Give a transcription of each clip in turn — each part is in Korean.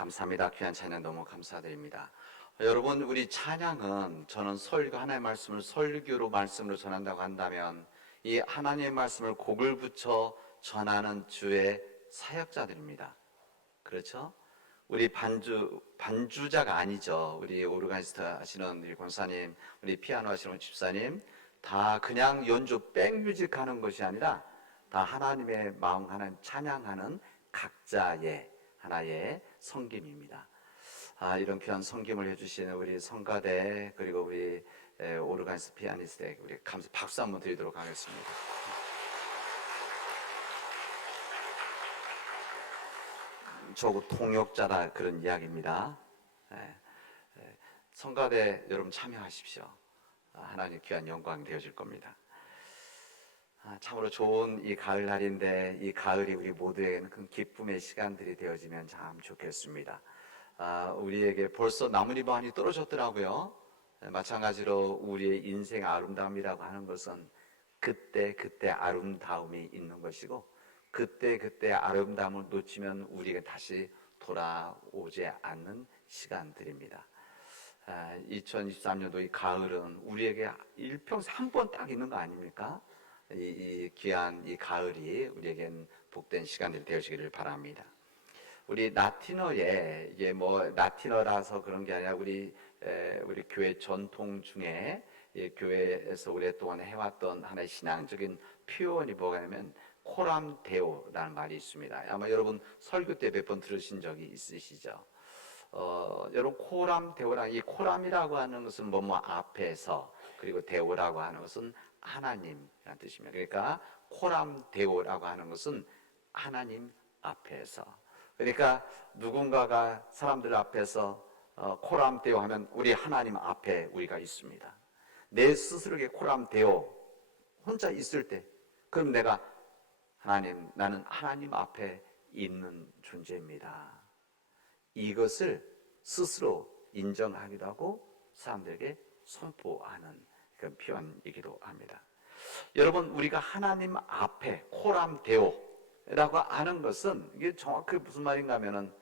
감사합니다. 귀한 찬양 너무 감사드립니다. 여러분, 우리 찬양은 저는 설교, 하나님의 말씀을 설교로 말씀으로 전한다고 한다면 이 하나님의 말씀을 곡을 붙여 전하는 주의 사역자들입니다. 그렇죠? 우리 반주자가 아니죠. 우리 오르가니스트 하시는 우리 권사님, 우리 피아노 하시는 집사님, 다 그냥 연주 백뮤직 하는 것이 아니라 다 하나님의 마음, 하나님 찬양하는 각자의 하나의 섬김입니다. 이런 귀한 섬김을 해주시는 우리 성가대, 그리고 우리 오르가니스트 피아니스트에게 우리 박수 한번 드리도록 하겠습니다. 저거 통역자다 그런 이야기입니다. 성가대 여러분 참여하십시오. 하나님 귀한 영광이 되어질 겁니다. 참으로 좋은 이 가을날인데 이 가을이 우리 모두에게는 큰 기쁨의 시간들이 되어지면 참 좋겠습니다. 우리에게 벌써 나뭇잎 많이 떨어졌더라고요. 마찬가지로 우리의 인생의 아름다움이라고 하는 것은 그때 아름다움이 있는 것이고 그때 아름다움을 놓치면 우리가 다시 돌아오지 않는 시간들입니다. 2023년도 이 가을은 우리에게 일평생 한 번 딱 있는 거 아닙니까? 이 귀한 이 가을이 우리에겐 복된 시간들이 되어지기를 바랍니다. 우리 라틴어에 이게 뭐 라틴어라서 그런 게 아니라 우리 교회 전통 중에 교회에서 오랫동안 해왔던 하나의 신앙적인 표현이 뭐냐면 코람 데오라는 말이 있습니다. 아마 여러분 설교 때 몇 번 들으신 적이 있으시죠? 여러분 코람 데오라, 이 코람이라고 하는 것은 뭐 앞에서, 그리고 데오라고 하는 것은 하나님이라는 뜻입니다. 그러니까 코람 데오라고 하는 것은 하나님 앞에서. 그러니까 누군가가 사람들 앞에서 코람 데오 하면 우리 하나님 앞에 우리가 있습니다. 내 스스로에게 코람 데오 혼자 있을 때, 그럼 내가 하나님, 나는 하나님 앞에 있는 존재입니다. 이것을 스스로 인정하기도 하고 사람들에게 선포하는 그런 표현이기도 합니다. 여러분, 우리가 하나님 앞에 코람 데오라고 하는 것은 이게 정확히 무슨 말인가 하면은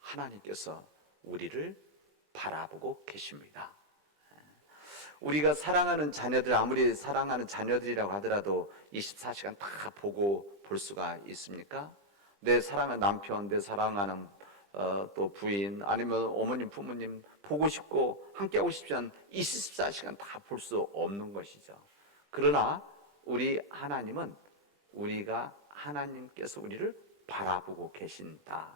하나님께서 우리를 바라보고 계십니다. 우리가 사랑하는 자녀들, 아무리 사랑하는 자녀들이라고 하더라도 24시간 다 보고 볼 수가 있습니까? 내 사랑하는 남편, 내 사랑하는 또 부인, 아니면 어머님, 부모님 보고 싶고 함께하고 싶지만 24시간 다 볼 수 없는 것이죠. 그러나 우리 하나님은 하나님께서 우리를 바라보고 계신다.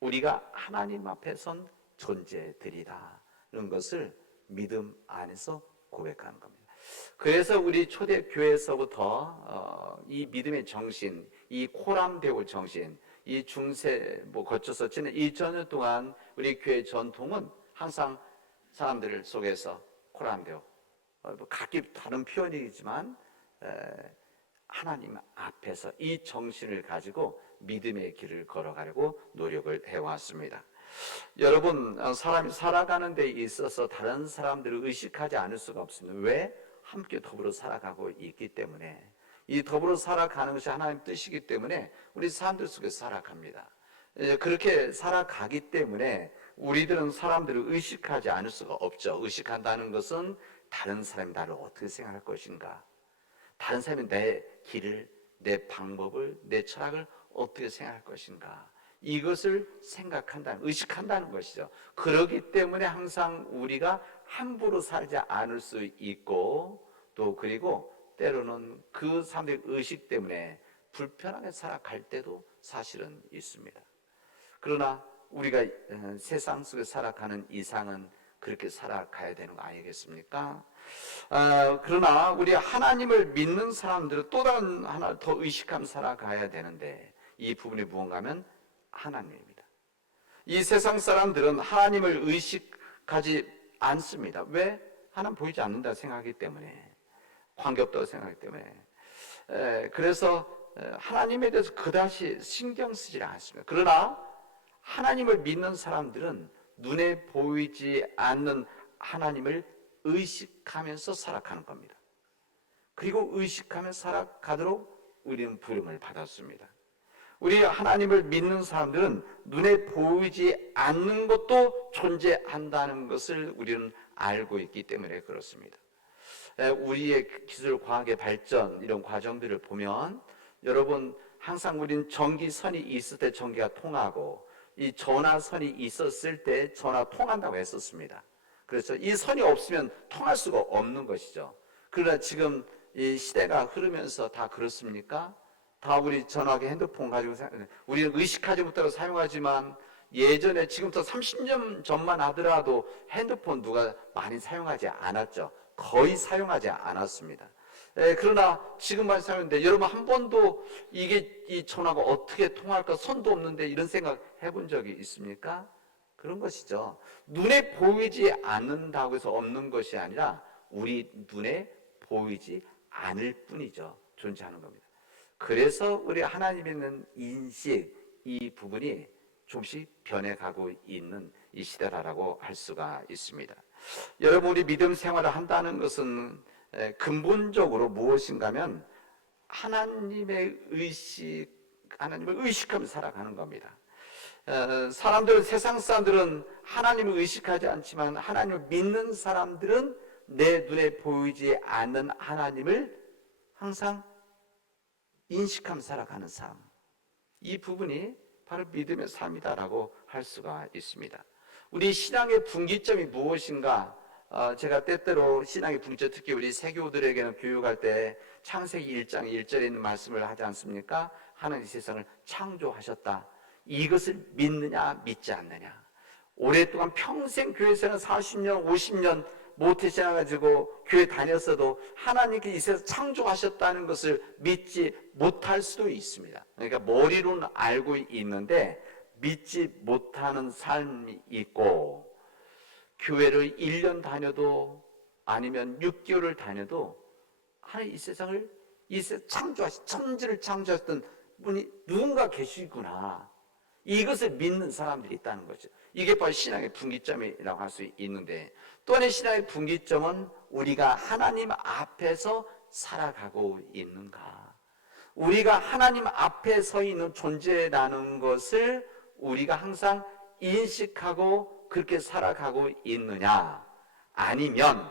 우리가 하나님 앞에 선 존재들이라는 것을 믿음 안에서 고백하는 겁니다. 그래서 우리 초대교회에서부터 이 믿음의 정신, 이 코람데오 정신, 이 중세 거쳐서 지난 2000년 동안 우리 교회 전통은 항상 사람들 속에서 코람데오, 각기 다른 표현이지만 하나님 앞에서 이 정신을 가지고 믿음의 길을 걸어가려고 노력을 해왔습니다. 여러분, 사람이 살아가는 데 있어서 다른 사람들을 의식하지 않을 수가 없습니다. 왜? 함께 더불어 살아가고 있기 때문에, 이 더불어 살아가는 것이 하나님 뜻이기 때문에 우리 사람들 속에서 살아갑니다. 그렇게 살아가기 때문에 우리들은 사람들을 의식하지 않을 수가 없죠. 의식한다는 것은 다른 사람이 나를 어떻게 생각할 것인가, 다른 사람이 내 길을, 내 방법을, 내 철학을 어떻게 생각할 것인가, 이것을 의식한다는 것이죠. 그렇기 때문에 항상 우리가 함부로 살지 않을 수 있고, 또 그리고 때로는 그 사람들의 의식 때문에 불편하게 살아갈 때도 사실은 있습니다. 그러나 우리가 세상 속에 살아가는 이상은 그렇게 살아가야 되는 거 아니겠습니까? 그러나 우리 하나님을 믿는 사람들은 또 다른 하나 더 의식하며 살아가야 되는데, 이 부분이 무언가 하면 하나님입니다. 이 세상 사람들은 하나님을 의식하지 않습니다. 왜? 하나님 보이지 않는다 생각하기 때문에, 관계없다고 생각하기 때문에. 그래서 하나님에 대해서 그다지 신경 쓰지 않습니다. 그러나 하나님을 믿는 사람들은 눈에 보이지 않는 하나님을 의식하면서 살아가는 겁니다. 그리고 의식하며 살아가도록 우리는 부름을 받았습니다. 우리 하나님을 믿는 사람들은 눈에 보이지 않는 것도 존재한다는 것을 우리는 알고 있기 때문에 그렇습니다. 우리의 기술 과학의 발전 이런 과정들을 보면 여러분 항상 우리는 전기선이 있을 때 전기가 통하고 이 전화선이 있었을 때 전화 통한다고 했었습니다. 그래서 이 선이 없으면 통할 수가 없는 것이죠. 그러나 지금 이 시대가 흐르면서 다 그렇습니까? 다 우리 전화기 핸드폰 가지고 우리는 의식하지 못하고 사용하지만 예전에 지금부터 30년 전만 하더라도 핸드폰 누가 많이 사용하지 않았죠. 거의 사용하지 않았습니다. 그러나 지금만 사용하는데 여러분 한 번도 이게 이 전화가 어떻게 통할까 선도 없는데 이런 생각 해본 적이 있습니까? 그런 것이죠. 눈에 보이지 않는다고 해서 없는 것이 아니라 우리 눈에 보이지 않을 뿐이죠. 존재하는 겁니다. 그래서 우리 하나님 있는 인식 이 부분이 조금씩 변해가고 있는 이 시대라고 할 수가 있습니다. 여러분 우리 믿음 생활을 한다는 것은 근본적으로 무엇인가 하면 하나님을 의식하며 살아가는 겁니다. 사람들은 세상 사람들은 하나님을 의식하지 않지만 하나님을 믿는 사람들은 내 눈에 보이지 않는 하나님을 항상 인식하며 살아가는 삶, 이 부분이 바로 믿음의 삶이다라고 할 수가 있습니다. 우리 신앙의 분기점이 무엇인가? 제가 때때로 신앙의 분기점, 특히 우리 세교들에게는 교육할 때 창세기 1장 1절에 있는 말씀을 하지 않습니까? 하나님 세상을 창조하셨다. 이것을 믿느냐 믿지 않느냐. 오랫동안 평생 교회에서는 40년 50년 모태신앙가지고 교회 다녔어도 하나님께 이 세상 창조하셨다는 것을 믿지 못할 수도 있습니다. 그러니까 머리로는 알고 있는데 믿지 못하는 삶이 있고, 교회를 1년 다녀도 아니면 6개월을 다녀도 하나님 이 세상을 천지를 창조하셨던 분이 누군가 계시구나, 이것을 믿는 사람들이 있다는 거죠. 이게 바로 신앙의 분기점이라고 할 수 있는데, 또 하나의 신앙의 분기점은 우리가 하나님 앞에서 살아가고 있는가, 우리가 하나님 앞에 서 있는 존재라는 것을 우리가 항상 인식하고 그렇게 살아가고 있느냐, 아니면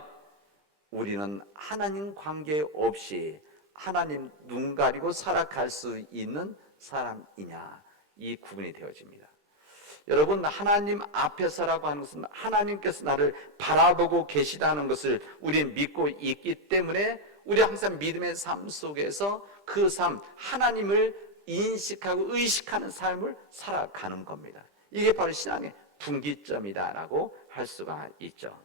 우리는 하나님 관계 없이 하나님 눈 가리고 살아갈 수 있는 사람이냐, 이 구분이 되어집니다. 여러분, 하나님 앞에서라고 하는 것은 하나님께서 나를 바라보고 계시다는 것을 우리는 믿고 있기 때문에 우리 항상 믿음의 삶 속에서 그 삶, 하나님을 인식하고 의식하는 삶을 살아가는 겁니다. 이게 바로 신앙의 분기점이다라고 할 수가 있죠.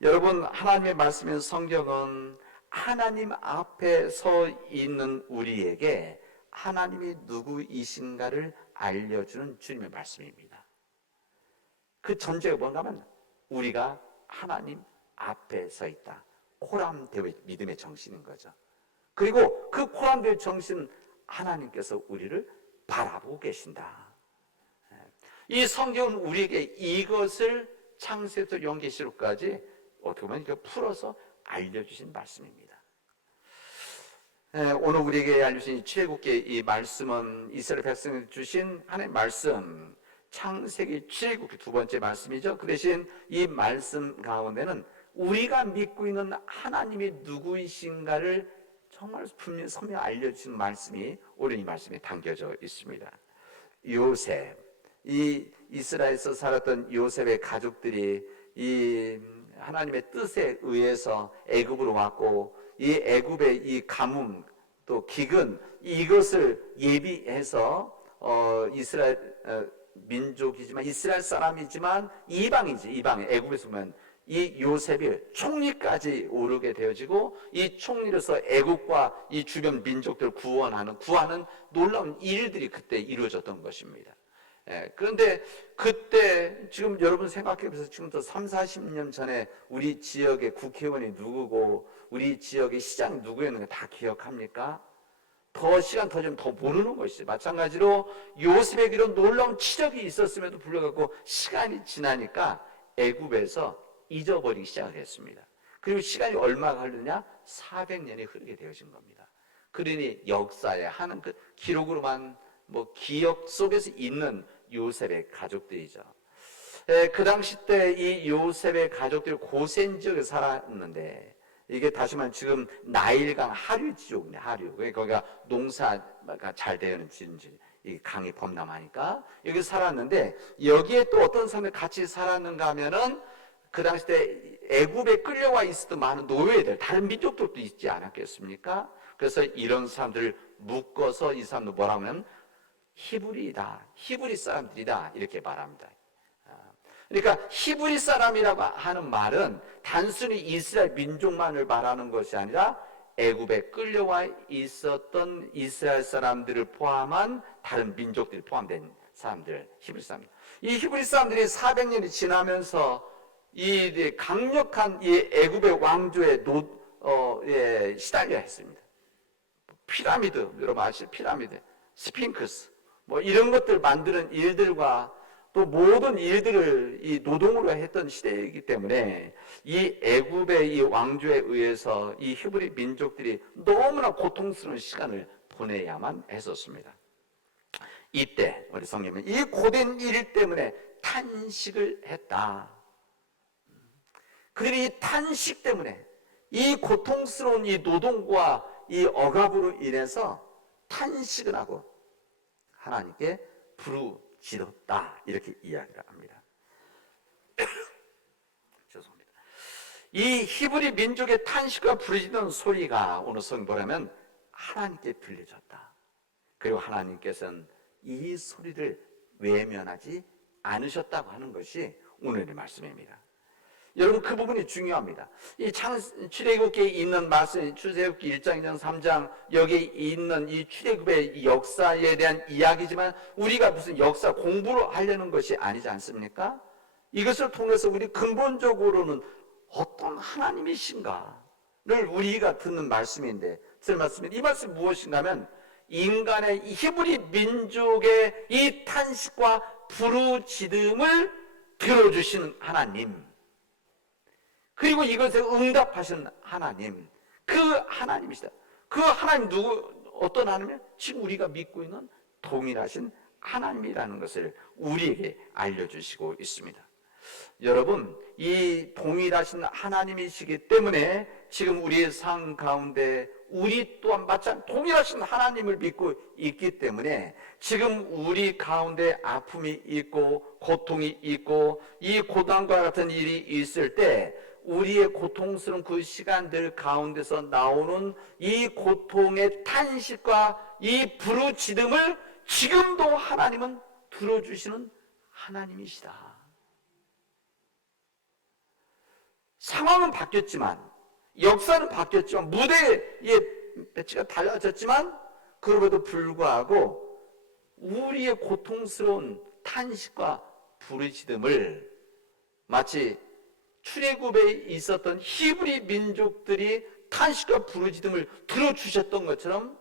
여러분, 하나님의 말씀인 성경은 하나님 앞에 서 있는 우리에게 하나님이 누구이신가를 알려주는 주님의 말씀입니다. 그 전제가 뭔가 하면 우리가 하나님 앞에 서 있다. 코람데오의 믿음의 정신인 거죠. 그리고 그 코람데오의 정신은 하나님께서 우리를 바라보고 계신다. 이 성경은 우리에게 이것을 창세부터 요한계시록까지 어떻게 보면 풀어서 알려주신 말씀입니다. 오늘 우리에게 알려주신 출애굽기의 이 말씀은 이스라엘 백성에게 주신 하나님의 말씀, 창세기 출애굽기 두 번째 말씀이죠. 그 대신 이 말씀 가운데는 우리가 믿고 있는 하나님이 누구이신가를 정말 분명히 선명히 알려주신 말씀이 오늘 이 말씀에 담겨져 있습니다. 요셉, 이 이스라엘에서 살았던 요셉의 가족들이 이 하나님의 뜻에 의해서 애굽으로 왔고, 이 애굽의 이 가뭄 또 기근, 이것을 예비해서 이스라엘 민족이지만 이스라엘 사람이지만 이방이지, 이방 애굽에서 보면 이 요셉이 총리까지 오르게 되어지고, 이 총리로서 애국과 이 주변 민족들을 구하는 놀라운 일들이 그때 이루어졌던 것입니다. 그런데 그때 지금 여러분 생각해 보세요. 지금부터 30-40년 전에 우리 지역의 국회의원이 누구고 우리 지역의 시장이 누구였는가 다 기억합니까? 더 시간 더 지면 더 모르는 것이죠. 마찬가지로 요셉에게 이런 놀라운 치적이 있었음에도 불구하고 시간이 지나니까 애굽에서 잊어버리기 시작을 했습니다. 그리고 시간이 얼마가 흐르냐? 400년이 흐르게 되어진 겁니다. 그러니 역사에 하는 그 기록으로만 뭐 기억 속에서 있는 요셉의 가족들이죠. 그 당시 때 이 요셉의 가족들이 고센 지역에 살았는데, 이게 다시 말하면 지금 나일강 하류 지역인데, 하류. 거기가 농사가 잘 되는 지인지, 이 강이 범람하니까 여기 살았는데, 여기에 또 어떤 사람들이 같이 살았는가 하면은 그 당시 때 애굽에 끌려와 있었던 많은 노예들, 다른 민족들도 있지 않았겠습니까? 그래서 이런 사람들을 묶어서 이 사람들 뭐라고 하면 히브리다, 히브리 사람들이다 이렇게 말합니다. 그러니까 히브리 사람이라고 하는 말은 단순히 이스라엘 민족만을 말하는 것이 아니라 애굽에 끌려와 있었던 이스라엘 사람들을 포함한 다른 민족들이 포함된 사람들, 히브리 사람들. 이 히브리 사람들이 400년이 지나면서 이 강력한 이 애굽의 왕조에 시달려 했습니다. 피라미드, 여러분 아시죠? 피라미드, 스핑크스, 뭐 이런 것들 만드는 일들과 또 모든 일들을 이 노동으로 했던 시대이기 때문에 이 애굽의 이 왕조에 의해서 이 히브리 민족들이 너무나 고통스러운 시간을 보내야만 했었습니다. 이때 우리 성경은 이 고된 일 때문에 탄식을 했다. 그들이 이 탄식 때문에 이 고통스러운 이 노동과 이 억압으로 인해서 탄식을 하고 하나님께 부르짖었다 이렇게 이야기를 합니다. 죄송합니다. 이 히브리 민족의 탄식과 부르짖는 소리가 오늘 성경 보면 하나님께 들려졌다. 그리고 하나님께서는 이 소리를 외면하지 않으셨다고 하는 것이 오늘의 말씀입니다. 여러분 그 부분이 중요합니다. 이 출애굽기에 있는 말씀, 출애굽기 1장, 2장, 3장 여기에 있는 이 출애굽의 역사에 대한 이야기지만 우리가 무슨 역사 공부를 하려는 것이 아니지 않습니까? 이것을 통해서 우리 근본적으로는 어떤 하나님이신가를 우리가 듣는 말씀인데, 이 말씀이 무엇인가 하면 인간의 이 히브리 민족의 이 탄식과 부르짖음을 들어주시는 하나님, 그리고 이것에 응답하시는 하나님, 그 하나님이시다. 그 하나님 어떤 하나님이요? 지금 우리가 믿고 있는 동일하신 하나님이라는 것을 우리에게 알려주시고 있습니다. 여러분, 이 동일하신 하나님이시기 때문에 지금 우리의 삶 가운데 우리 또한 마찬가지 동일하신 하나님을 믿고 있기 때문에 지금 우리 가운데 아픔이 있고 고통이 있고 이 고난과 같은 일이 있을 때 우리의 고통스러운 그 시간들 가운데서 나오는 이 고통의 탄식과 이 부르짖음을 지금도 하나님은 들어주시는 하나님이시다. 상황은 바뀌었지만, 역사는 바뀌었지만, 무대의 배치가 달라졌지만, 그럼에도 불구하고 우리의 고통스러운 탄식과 부르짖음을 마치 출애굽에 있었던 히브리 민족들이 탄식과 부르짖음을 들어주셨던 것처럼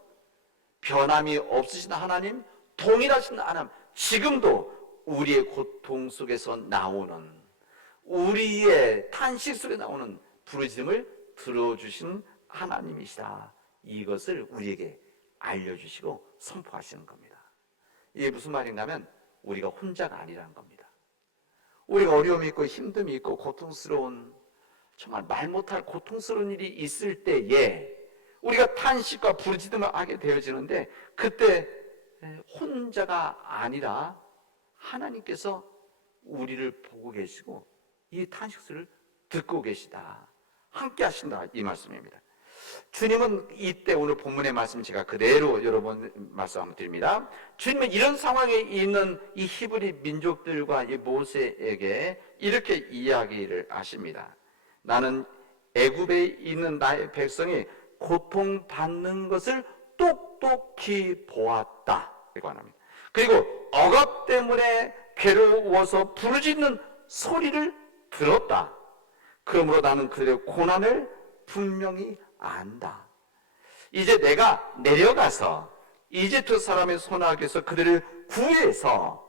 변함이 없으신 하나님, 동일하신 하나님, 지금도 우리의 고통 속에서 나오는, 우리의 탄식 속에 나오는 부르짖음을 들어주신 하나님이시다. 이것을 우리에게 알려주시고 선포하시는 겁니다. 이게 무슨 말인가 하면 우리가 혼자가 아니라는 겁니다. 우리가 어려움이 있고 힘듦이 있고 고통스러운, 정말 말 못할 고통스러운 일이 있을 때에 우리가 탄식과 부르짖음을 하게 되어지는데, 그때 혼자가 아니라 하나님께서 우리를 보고 계시고 이 탄식을 듣고 계시다, 함께 하신다, 이 말씀입니다. 주님은 이때 오늘 본문의 말씀 제가 그대로 여러분 말씀 한번 드립니다. 주님은 이런 상황에 있는 이 히브리 민족들과 이 모세에게 이렇게 이야기를 하십니다. 나는 애굽에 있는 나의 백성이 고통받는 것을 똑똑히 보았다, 이렇게 말합니다. 그리고 억압 때문에 괴로워서 부르짖는 소리를 들었다. 그러므로 나는 그들의 고난을 분명히 안다. 이제 내가 내려가서 이집트 사람의 손아귀에서 그들을 구해서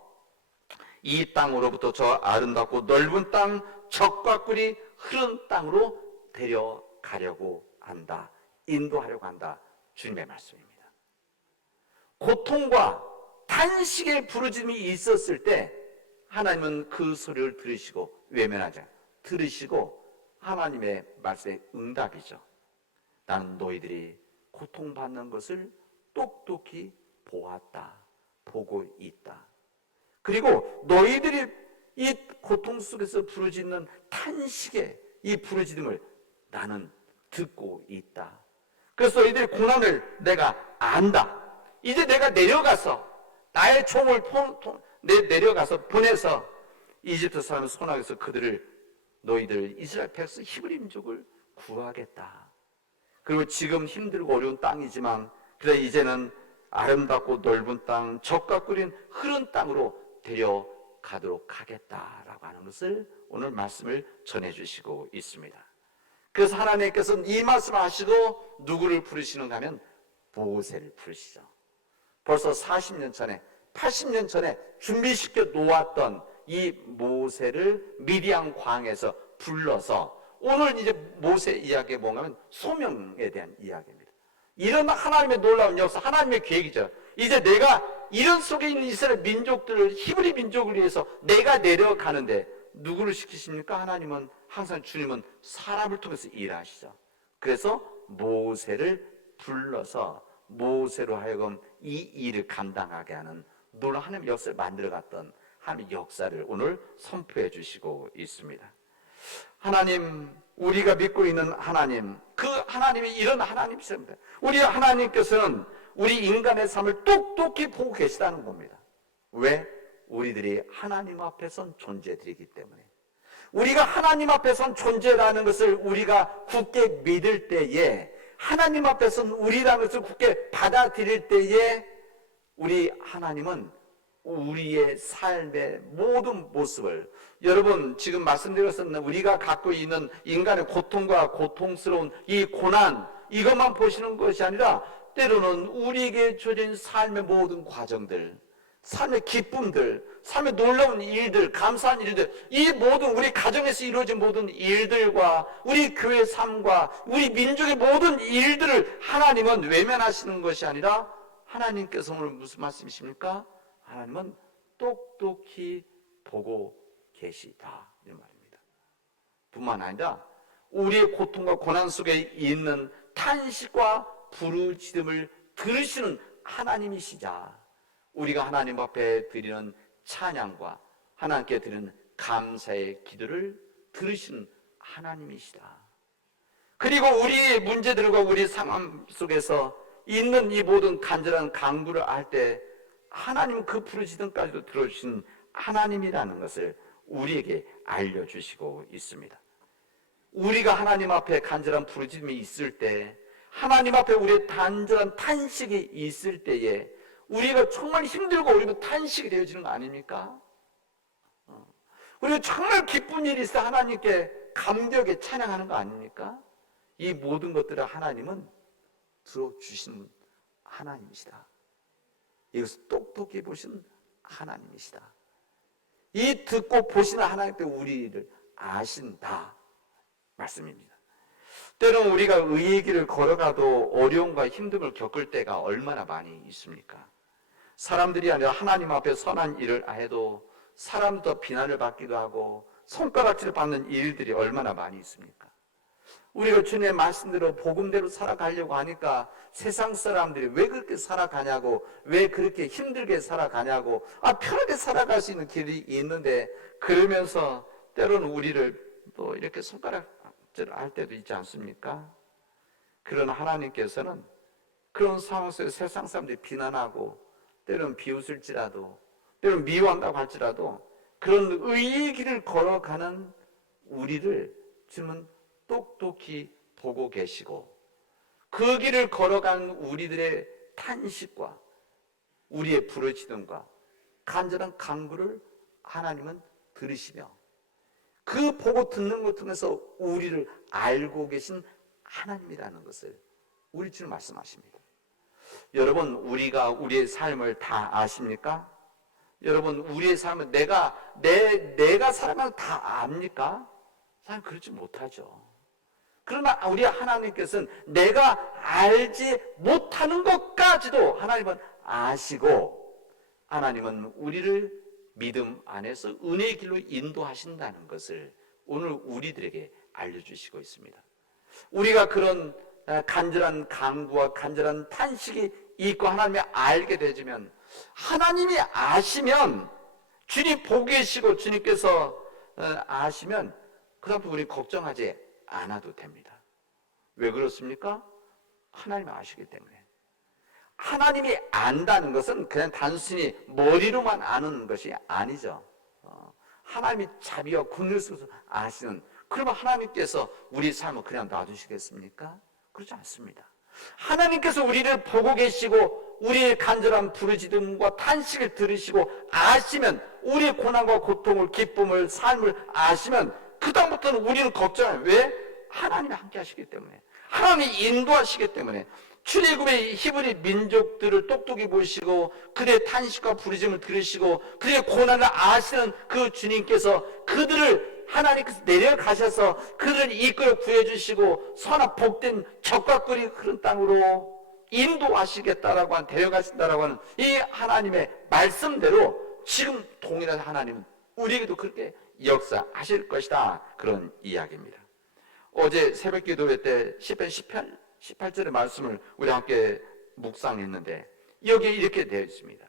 이 땅으로부터 저 아름답고 넓은 땅, 적과 꿀이 흐른 땅으로 데려가려고 한다. 인도하려고 한다. 주님의 말씀입니다. 고통과 탄식의 부르짖음이 있었을 때 하나님은 그 소리를 들으시고 외면하지 않아요. 들으시고 하나님의 말씀에 응답이죠. 나는 너희들이 고통받는 것을 똑똑히 보았다, 보고 있다. 그리고 너희들이 이 고통 속에서 부르짖는 탄식의 이 부르짖음을 나는 듣고 있다. 그래서 너희들의 고난을 내가 안다. 이제 내가 내려가서 나의 총을 내려가서 보내서 이집트 사람의 손아귀에서 그들을 너희들 이스라엘 백성 히브리 민족을 구하겠다. 그리고 지금 힘들고 어려운 땅이지만 그래 이제는 아름답고 넓은 땅, 적과 꿀인 흐른 땅으로 데려가도록 하겠다라고 하는 것을 오늘 말씀을 전해주시고 있습니다. 그래서 하나님께서는 이 말씀을 하시고 누구를 부르시는가 하면 모세를 부르시죠. 벌써 40년 전에 80년 전에 준비시켜 놓았던 이 모세를 미디안 광에서 불러서 오늘 이제 모세 이야기에 뭔가면 소명에 대한 이야기입니다. 이런 하나님의 놀라운 역사, 하나님의 계획이죠. 이제 내가 이런 속에 있는 이스라엘 민족들을 히브리 민족을 위해서 내가 내려가는데 누구를 시키십니까? 하나님은 항상 주님은 사람을 통해서 일하시죠. 그래서 모세를 불러서 모세로 하여금 이 일을 감당하게 하는 놀라운 하나님의 역사를 만들어갔던 하나님의 역사를 오늘 선포해 주시고 있습니다. 하나님, 우리가 믿고 있는 하나님, 그 하나님이 이런 하나님이십니다. 우리 하나님께서는 우리 인간의 삶을 똑똑히 보고 계시다는 겁니다. 왜? 우리들이 하나님 앞에 선 존재들이기 때문에. 우리가 하나님 앞에 선 존재라는 것을 우리가 굳게 믿을 때에, 하나님 앞에 선 우리라는 것을 굳게 받아들일 때에 우리 하나님은 우리의 삶의 모든 모습을, 여러분 지금 말씀드렸었는데 우리가 갖고 있는 인간의 고통과 고통스러운 이 고난, 이것만 보시는 것이 아니라 때로는 우리에게 주어진 삶의 모든 과정들, 삶의 기쁨들, 삶의 놀라운 일들, 감사한 일들, 이 모든 우리 가정에서 이루어진 모든 일들과 우리 교회 삶과 우리 민족의 모든 일들을 하나님은 외면하시는 것이 아니라 하나님께서 오늘 무슨 말씀이십니까? 하나님은 똑똑히 보고 계시다, 이런 말입니다. 뿐만 아니라 우리의 고통과 고난 속에 있는 탄식과 부르짖음을 들으시는 하나님이시자 우리가 하나님 앞에 드리는 찬양과 하나님께 드리는 감사의 기도를 들으시는 하나님이시다. 그리고 우리의 문제들과 우리 상황 속에서 있는 이 모든 간절한 간구를 할 때 하나님 그 부르짖음까지도 들어주신 하나님이라는 것을 우리에게 알려주시고 있습니다. 우리가 하나님 앞에 간절한 부르짖음이 있을 때, 하나님 앞에 우리의 간절한 탄식이 있을 때에 우리가 정말 힘들고 어려운 탄식이 되어지는 거 아닙니까? 우리가 정말 기쁜 일이 있어 하나님께 감격에 찬양하는 거 아닙니까? 이 모든 것들을 하나님은 들어주시는 하나님이시다. 이것을 똑똑히 보시는 하나님이시다. 이 듣고 보시는 하나님께 우리를 아신다 말씀입니다. 때로는 우리가 의의 길을 걸어가도 어려움과 힘듦을 겪을 때가 얼마나 많이 있습니까? 사람들이 아니라 하나님 앞에 선한 일을 해도 사람부터 비난을 받기도 하고 손가락질을 받는 일들이 얼마나 많이 있습니까? 우리가 주님의 말씀대로 복음대로 살아가려고 하니까 세상 사람들이 왜 그렇게 살아가냐고, 왜 그렇게 힘들게 살아가냐고, 편하게 살아갈 수 있는 길이 있는데, 그러면서 때로는 우리를 또 이렇게 손가락질 할 때도 있지 않습니까? 그러나 하나님께서는 그런 상황 속에 세상 사람들이 비난하고 때로는 비웃을지라도 때로는 미워한다고 할지라도 그런 의의 길을 걸어가는 우리를 주님은 똑똑히 보고 계시고 그 길을 걸어간 우리들의 탄식과 우리의 부르짖음과 간절한 간구를 하나님은 들으시며 그 보고 듣는 것 통해서 우리를 알고 계신 하나님이라는 것을 우리 주님 말씀하십니다. 여러분, 우리가 우리의 삶을 다 아십니까? 여러분, 우리의 삶을 내가 살아가는 다 압니까? 사실 그렇지 못하죠. 그러나 우리 하나님께서는 내가 알지 못하는 것까지도 하나님은 아시고 하나님은 우리를 믿음 안에서 은혜의 길로 인도하신다는 것을 오늘 우리들에게 알려주시고 있습니다. 우리가 그런 간절한 간구와 간절한 탄식이 있고 하나님이 알게 되지면, 하나님이 아시면, 주님 보고 계시고 주님께서 아시면 그다음부터 우리 걱정하지 않아도 됩니다. 왜 그렇습니까? 하나님이 아시기 때문에. 하나님이 안다는 것은 그냥 단순히 머리로만 아는 것이 아니죠. 하나님이 자비와 긍휼 속에서 아시는, 그러면 하나님께서 우리 삶을 그냥 놔두시겠습니까? 그렇지 않습니다. 하나님께서 우리를 보고 계시고 우리의 간절한 부르짖음과 탄식을 들으시고 아시면, 우리의 고난과 고통을, 기쁨을, 삶을 아시면 그다음부터는 우리는 걱정해요. 왜? 하나님이 함께 하시기 때문에, 하나님이 인도하시기 때문에. 출애굽의 히브리 민족들을 똑똑히 보시고 그들의 탄식과 부르짖음을 들으시고 그들의 고난을 아시는 그 주님께서 그들을, 하나님께서 내려가셔서 그들을 이끌어 구해주시고 선한 복된 젖과 꿀이 흐른 땅으로 인도하시겠다라고 하는, 데려가신다라고 하는 이 하나님의 말씀대로 지금 동일한 하나님은 우리에게도 그렇게 역사하실 것이다, 그런 이야기입니다. 어제 새벽 기도회 때 시편 18절의 말씀을 우리 함께 묵상했는데, 여기에 이렇게 되어 있습니다.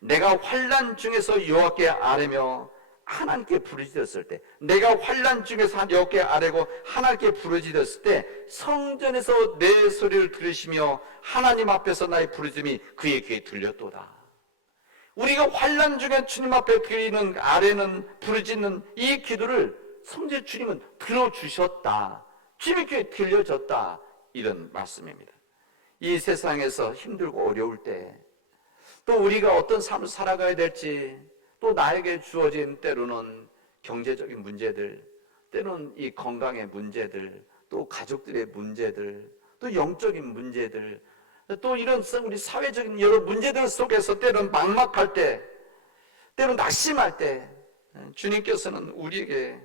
내가 환난 중에서 여호와께 아뢰며 하나님께 부르짖었을 때, 내가 환난 중에서 여호와께 아뢰고 하나님께 부르짖었을 때 성전에서 내 소리를 들으시며 하나님 앞에서 나의 부르짖음이 그의 귀에 들렸도다. 우리가 환난 중에 주님 앞에 드리는, 아뢰는, 부르짖는 이 기도를 성전 주님은 들어주셨다, 주님의 귀에 들려졌다, 이런 말씀입니다. 이 세상에서 힘들고 어려울 때, 또 우리가 어떤 삶을 살아가야 될지, 또 나에게 주어진 때로는 경제적인 문제들, 때로는 이 건강의 문제들, 또 가족들의 문제들, 또 영적인 문제들, 또 이런 우리 사회적인 여러 문제들 속에서 때로는 막막할 때, 때로는 낙심할 때, 주님께서는 우리에게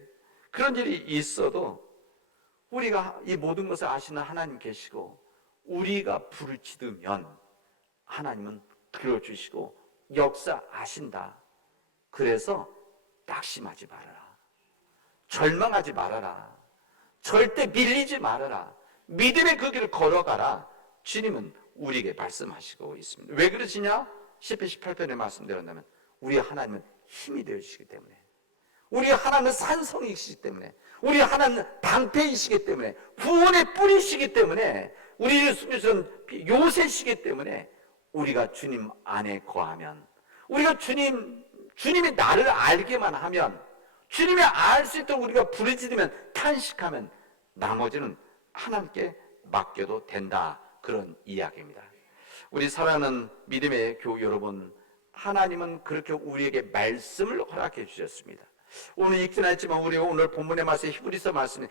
그런 일이 있어도 우리가 이 모든 것을 아시는 하나님 계시고, 우리가 부르짖으면 하나님은 들어주시고 역사하신다. 그래서 낙심하지 말아라, 절망하지 말아라, 절대 밀리지 말아라, 믿음의 그 길을 걸어가라, 주님은 우리에게 말씀하시고 있습니다. 왜 그러시냐? 시편 18편의 말씀대로라면 우리 하나님은 힘이 되어주시기 때문에, 우리 하나님은 산성이시기 때문에, 우리 하나님은 방패이시기 때문에, 구원의 뿌리시기 때문에, 우리를 숨겨주신 요새시기 때문에, 우리가 주님 안에 거하면, 우리가 주님이 나를 알게만 하면, 주님이 알 수 있도록 우리가 부르짖으면, 탄식하면 나머지는 하나님께 맡겨도 된다, 그런 이야기입니다. 우리 사랑하는 믿음의 교우 여러분, 하나님은 그렇게 우리에게 말씀을 허락해 주셨습니다. 오늘 읽지는 않았지만 우리 오늘 본문의 말씀, 히브리서 말씀,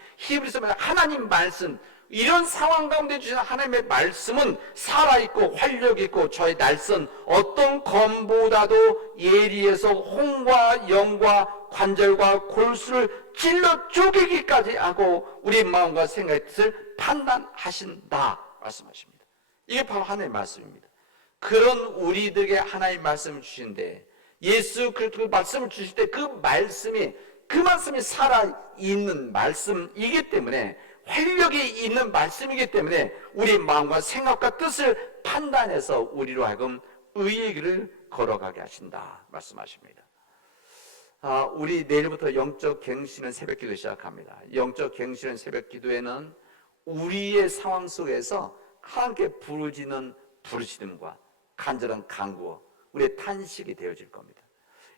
하나님 말씀, 이런 상황 가운데 주신 하나님의 말씀은 살아있고 활력있고 저의 날선 어떤 검보다도 예리해서 홍과 영과 관절과 골수를 찔러 쪼개기까지 하고 우리 마음과 생각의 뜻을 판단하신다 말씀하십니다. 이게 바로 하나님의 말씀입니다. 그런 우리들에게 하나님의 말씀을 주시는데, 예수 그리스도의 말씀을 주실 때 그 말씀이 살아있는 말씀이기 때문에, 활력이 있는 말씀이기 때문에 우리 마음과 생각과 뜻을 판단해서 우리로 하여금 의의 길을 걸어가게 하신다 말씀하십니다. 우리 내일부터 영적 갱신은 새벽 기도 시작합니다. 영적 갱신은 새벽 기도에는 우리의 상황 속에서 하나님께 부르짖는 부르짖음과 간절한 간구, 우리의 탄식이 되어질 겁니다.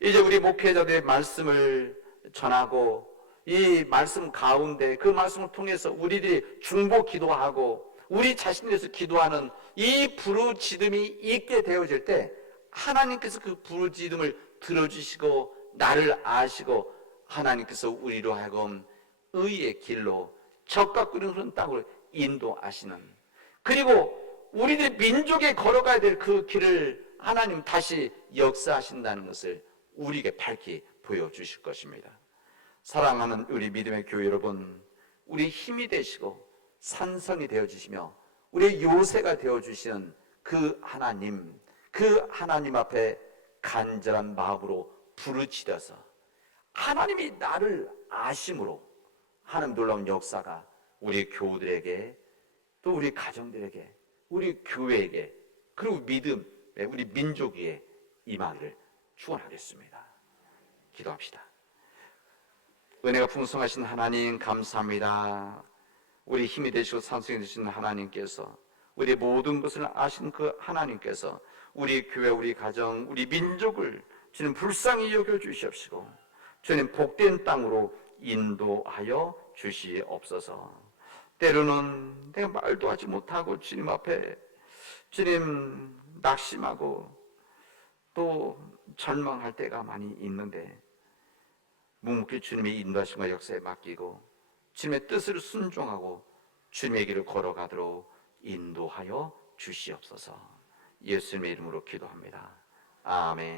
이제 우리 목회자들의 말씀을 전하고 이 말씀 가운데 그 말씀을 통해서 우리들이 중보 기도하고 우리 자신에 대해서 기도하는 이 부르짖음이 있게 되어질 때, 하나님께서 그 부르짖음을 들어주시고 나를 아시고 하나님께서 우리로 하여금 의의 길로 젖과 꿀이 흐르는 땅으로 인도하시는, 그리고 우리들 민족에 걸어가야 될 그 길을 하나님 다시 역사하신다는 것을 우리에게 밝히 보여주실 것입니다. 사랑하는 우리 믿음의 교회 여러분, 우리 힘이 되시고 산성이 되어주시며 우리의 요새가 되어주시는 그 하나님, 그 하나님 앞에 간절한 마음으로 부르짖어서 하나님이 나를 아심으로 하는 놀라운 역사가 우리 교우들에게, 또 우리 가정들에게, 우리 교회에게, 그리고 믿음, 우리 민족 위에 임하기를 축원하겠습니다. 기도합시다. 은혜가 풍성하신 하나님 감사합니다. 우리 힘이 되시고 산성이 되시는 하나님께서, 우리 모든 것을 아신 그 하나님께서 우리 교회, 우리 가정, 우리 민족을 주님 불쌍히 여겨주시옵시고 주님 복된 땅으로 인도하여 주시옵소서. 때로는 내가 말도 하지 못하고 주님 앞에 주님 낙심하고 또 절망할 때가 많이 있는데 묵묵히 주님의 인도하심과 역사에 맡기고 주님의 뜻을 순종하고 주님의 길을 걸어가도록 인도하여 주시옵소서. 예수님의 이름으로 기도합니다. 아멘.